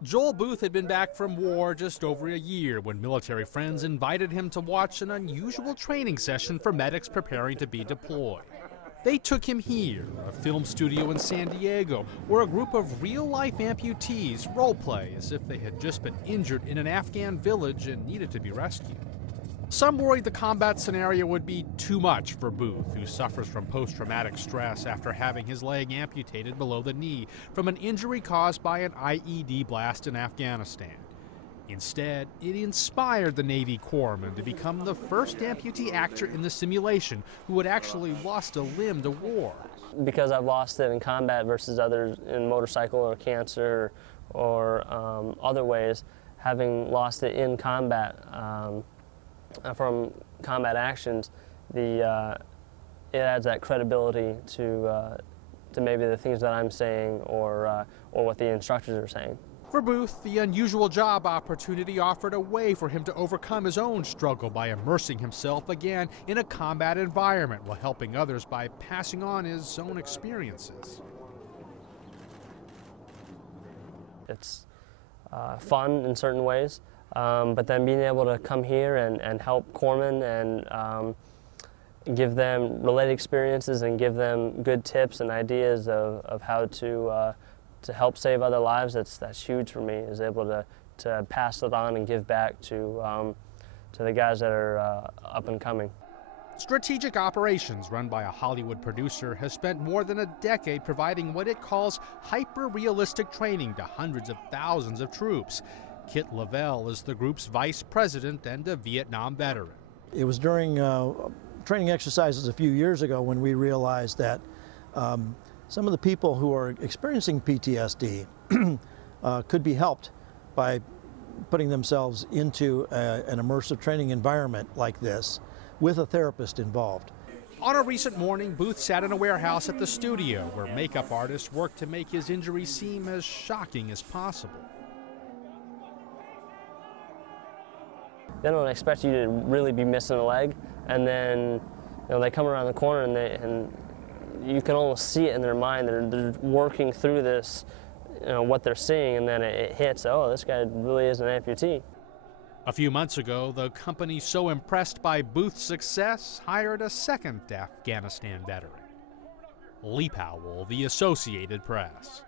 Joel Booth had been back from war just over a year when military friends invited him to watch an unusual training session for medics preparing to be deployed. They took him here, a film studio in San Diego, where a group of real-life amputees role-play as if they had just been injured in an Afghan village and needed to be rescued. Some worried the combat scenario would be too much for Booth, who suffers from post-traumatic stress after having his leg amputated below the knee from an injury caused by an IED blast in Afghanistan. Instead, it inspired the Navy corpsman to become the first amputee actor in the simulation who had actually lost a limb to war. Because I've lost it in combat versus others in motorcycle or cancer or other ways, having lost it in combat from combat actions, it adds that credibility to maybe the things that I'm saying or what the instructors are saying. For Booth, the unusual job opportunity offered a way for him to overcome his own struggle by immersing himself again in a combat environment while helping others by passing on his own experiences. It's fun in certain ways, but then being able to come here and help corpsmen and give them related experiences and give them good tips and ideas of how to help save other lives, that's huge for me, is able to pass it on and give back to the guys that are up and coming. Strategic Operations, run by a Hollywood producer, has spent more than a decade providing what it calls hyper-realistic training to hundreds of thousands of troops. Kit Lavelle is the group's vice president and a Vietnam veteran. It was during training exercises a few years ago when we realized that some of the people who are experiencing PTSD could be helped by putting themselves into an immersive training environment like this with a therapist involved. On a recent morning, Booth sat in a warehouse at the studio where makeup artists worked to make his injury seem as shocking as possible. They don't expect you to really be missing a leg, and then they come around the corner and you can almost see it in their mind. They're working through this, what they're seeing, and then it hits, oh, this guy really is an amputee. A few months ago, the company so impressed by Booth's success hired a second Afghanistan veteran. Lee Powell, The Associated Press.